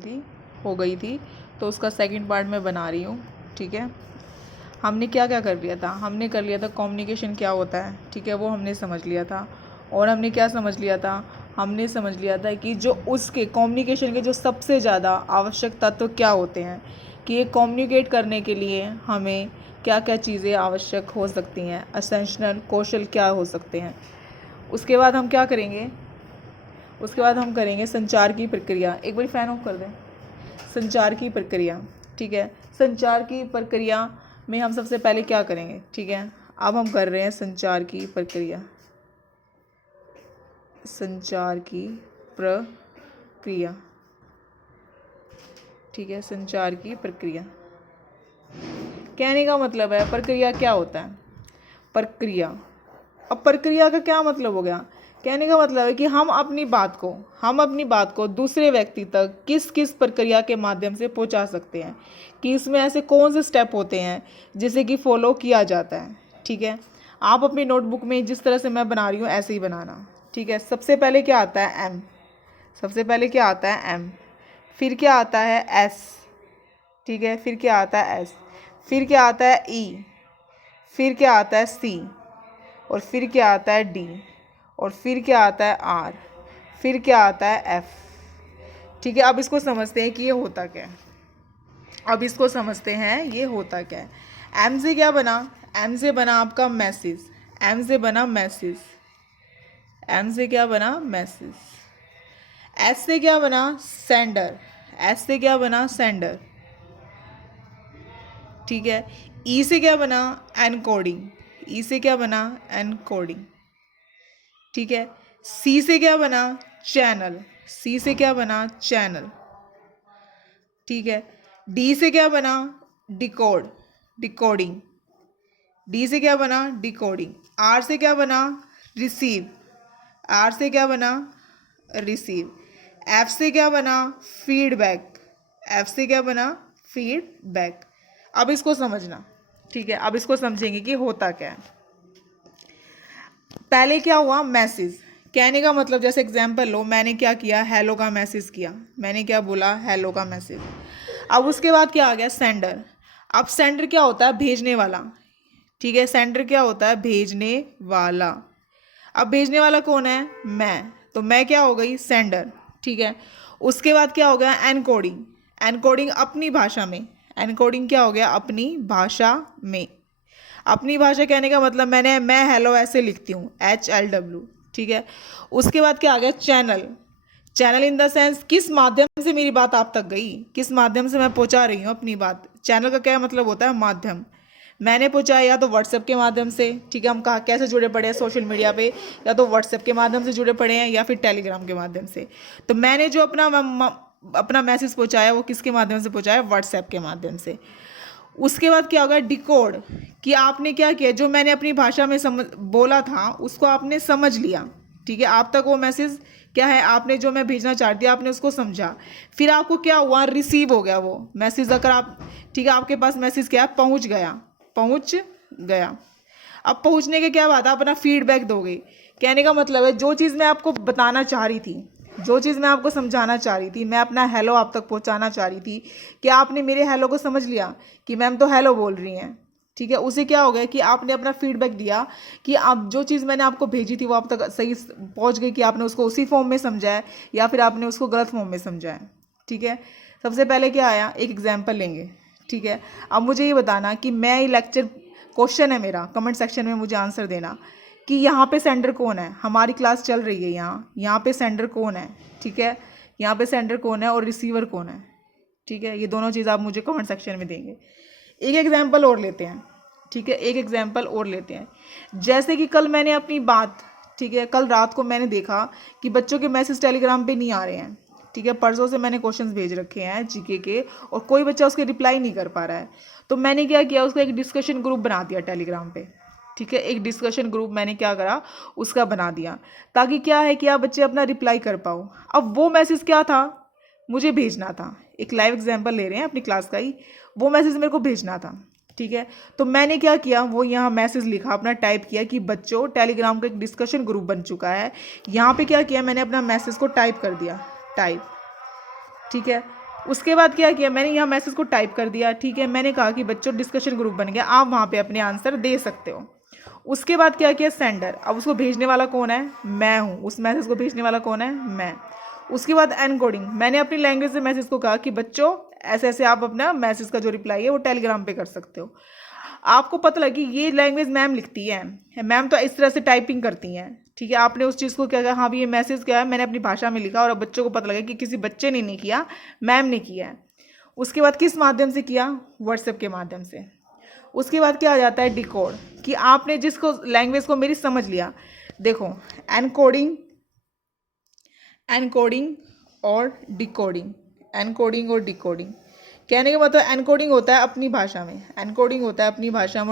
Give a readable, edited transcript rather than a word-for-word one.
थी हो गई थी, तो उसका सेकंड पार्ट मैं बना रही हूँ। ठीक है, हमने क्या क्या कर लिया था, हमने कर लिया था कम्युनिकेशन क्या होता है, ठीक है, वो हमने समझ लिया था। और हमने क्या समझ लिया था, हमने समझ लिया था कि जो उसके कम्युनिकेशन के जो सबसे ज़्यादा आवश्यक तत्व क्या होते हैं, कि ये कम्युनिकेट करने के लिए हमें क्या क्या चीज़ें आवश्यक हो सकती हैं, एसेंशियल कौशल क्या हो सकते हैं। उसके बाद हम क्या करेंगे, उसके बाद हम करेंगे संचार की प्रक्रिया। एक बार फ़ैन ऑफ कर दें। संचार की प्रक्रिया, ठीक है, संचार की प्रक्रिया में हम सबसे पहले क्या करेंगे, ठीक है, अब हम कर रहे हैं संचार की प्रक्रिया। संचार की प्रक्रिया, ठीक है, संचार की प्रक्रिया कहने का मतलब है प्रक्रिया क्या होता है, प्रक्रिया। अब प्रक्रिया का क्या मतलब हो गया, कहने का मतलब है कि हम अपनी बात को दूसरे व्यक्ति तक किस किस प्रक्रिया के माध्यम से पहुंचा सकते हैं, कि इसमें ऐसे कौन से स्टेप होते हैं जिसे कि फॉलो किया जाता है। ठीक है, आप अपनी नोटबुक में जिस तरह से मैं बना रही हूँ ऐसे ही बनाना। ठीक है, सबसे पहले क्या आता है एम, सबसे पहले क्या आता है एम, फिर क्या आता है एस, ठीक है, फिर क्या आता है एस, फिर क्या आता है ई, फिर क्या आता है सी, और फिर क्या आता है डी, और फिर क्या आता है आर, फिर क्या आता है एफ। ठीक है, अब इसको समझते हैं कि ये होता क्या है। अब इसको समझते हैं ये होता क्या है। एम से क्या बना, एम से बना आपका मैसेज, एम से बना मैसेज, एम से क्या बना मैसेज। एस से क्या बना सेंडर, एस से क्या बना सेंडर। ठीक है, ई से क्या बना एनकोडिंग, ई से क्या बना एनकोडिंग। ठीक है, सी से क्या बना चैनल, सी से क्या बना चैनल। ठीक है, डी से क्या बना डिकोड, डिकोडिंग, डी से क्या बना डिकोडिंग। आर से क्या बना रिसीव, आर से क्या बना रिसीव। एफ से क्या बना फीडबैक, एफ से क्या बना फीडबैक। अब इसको समझना, ठीक है, अब इसको समझेंगे कि होता क्या है। पहले क्या हुआ मैसेज, कहने का मतलब जैसे एग्जांपल लो, मैंने क्या किया हेलो का मैसेज किया, मैंने क्या बोला हेलो का मैसेज। अब उसके बाद क्या आ गया सेंडर। अब सेंडर क्या होता है भेजने वाला, ठीक है, सेंडर क्या होता है भेजने वाला। अब भेजने वाला कौन है मैं, तो मैं क्या हो गई सेंडर। ठीक है, उसके बाद क्या हो गया एनकोडिंग, एनकोडिंग अपनी भाषा में, एनकोडिंग क्या हो गया अपनी भाषा में। अपनी भाषा कहने का मतलब मैं हेलो ऐसे लिखती हूँ HLW। ठीक है, उसके बाद क्या आ गया channel, channel in the sense किस माध्यम से मेरी बात आप तक गई, किस माध्यम से मैं पहुंचा रही हूँ अपनी बात। चैनल का क्या मतलब होता है माध्यम। मैंने पहुंचाया या तो व्हाट्सएप के माध्यम से, ठीक है, हम कहा कैसे जुड़े पड़े हैं सोशल मीडिया पे, या तो व्हाट्सएप के माध्यम से जुड़े पड़े हैं या फिर टेलीग्राम के माध्यम से। तो मैंने जो अपना मैसेज पहुंचाया वो किसके माध्यम से पहुंचाया, व्हाट्सएप के माध्यम से। उसके बाद क्या होगा डिकोड, कि आपने क्या किया जो मैंने अपनी भाषा में बोला था उसको आपने समझ लिया। ठीक है, आप तक वो मैसेज क्या है, आपने जो मैं भेजना चाहती थी आपने उसको समझा। फिर आपको क्या हुआ रिसीव हो गया वो मैसेज, अगर आप, ठीक है, आपके पास मैसेज क्या है पहुंच गया, पहुंच गया। अब पहुंचने के क्या बात है, अपना फीडबैक दोगे। कहने का मतलब है जो चीज़ मैं आपको बताना चाह रही थी, जो चीज़ मैं आपको समझाना चाह रही थी, मैं अपना हेलो आप तक पहुंचाना चाह रही थी, कि आपने मेरे हेलो को समझ लिया कि मैम तो हेलो बोल रही हैं। ठीक है, उसे क्या हो गया कि आपने अपना फीडबैक दिया कि आप जो चीज़ मैंने आपको भेजी थी वो आप तक सही पहुंच गई, कि आपने उसको उसी फॉर्म में समझा है या फिर आपने उसको गलत फॉर्म में समझा है। ठीक है, सबसे पहले क्या आया एक एग्जाम्पल लेंगे। ठीक है, अब मुझे ये बताना कि मैं ये लेक्चर क्वेश्चन है मेरा, कमेंट सेक्शन में मुझे आंसर देना कि यहाँ पे सेंडर कौन है, हमारी क्लास चल रही है यहाँ पे सेंडर कौन है। ठीक है, यहाँ पे सेंडर कौन है और रिसीवर कौन है। ठीक है, ये दोनों चीज़ आप मुझे कमेंट सेक्शन में देंगे। एक एग्जाम्पल और लेते हैं, ठीक है, एक एग्जाम्पल और लेते हैं। जैसे कि कल मैंने अपनी बात, ठीक है, कल रात को मैंने देखा कि बच्चों के मैसेज टेलीग्राम पे नहीं आ रहे हैं। ठीक है, परसों से मैंने क्वेश्चंस भेज रखे हैं जीके के और कोई बच्चा उसके रिप्लाई नहीं कर पा रहा है। तो मैंने क्या किया, उसका एक डिस्कशन ग्रुप बना दिया टेलीग्राम पे। ठीक है, एक डिस्कशन ग्रुप मैंने क्या करा उसका बना दिया, ताकि क्या है कि आप बच्चे अपना रिप्लाई कर पाओ। अब वो मैसेज क्या था मुझे भेजना था, एक लाइव एग्जाम्पल ले रहे हैं अपनी क्लास का ही, वो मैसेज मेरे को भेजना था। ठीक है, तो मैंने क्या किया वो यहाँ मैसेज लिखा, अपना टाइप किया कि बच्चों टेलीग्राम का एक डिस्कशन ग्रुप बन चुका है। यहाँ पे क्या किया मैंने अपना मैसेज को टाइप कर दिया, टाइप। ठीक है, उसके बाद क्या किया, मैंने यहाँ मैसेज को टाइप कर दिया, ठीक है। मैंने कहा कि बच्चों डिस्कशन ग्रुप बन गया, आप वहाँ पे अपने आंसर दे सकते हो। उसके बाद क्या किया, सेंडर, अब उसको भेजने वाला कौन है, मैं हूँ, उस मैसेज को भेजने वाला कौन है, मैं। उसके बाद एनकोडिंग, मैंने अपनी लैंग्वेज से मैसेज को कहा कि बच्चों ऐसे ऐसे आप अपना मैसेज का जो रिप्लाई है वो टेलीग्राम पे कर सकते हो। आपको पता लगे ये लैंग्वेज मैम लिखती है, मैम तो इस तरह से टाइपिंग करती हैं, ठीक है। आपने उस चीज़ को क्या कहा, हाँ भी ये मैसेज क्या है, मैंने अपनी भाषा में लिखा, और अब बच्चों को पता लगा कि किसी बच्चे ने नहीं किया, मैम ने किया है। उसके बाद किस माध्यम से किया, व्हाट्सएप के माध्यम से। उसके बाद क्या आ जाता है, डिकोड, कि आपने जिसको लैंग्वेज को मेरी समझ लिया। देखो, एनकोडिंग, एनकोडिंग और डिकोडिंग, एनकोडिंग और डिकोडिंग, कहने का मतलब एनकोडिंग होता है अपनी भाषा में, एनकोडिंग होता है अपनी भाषा में,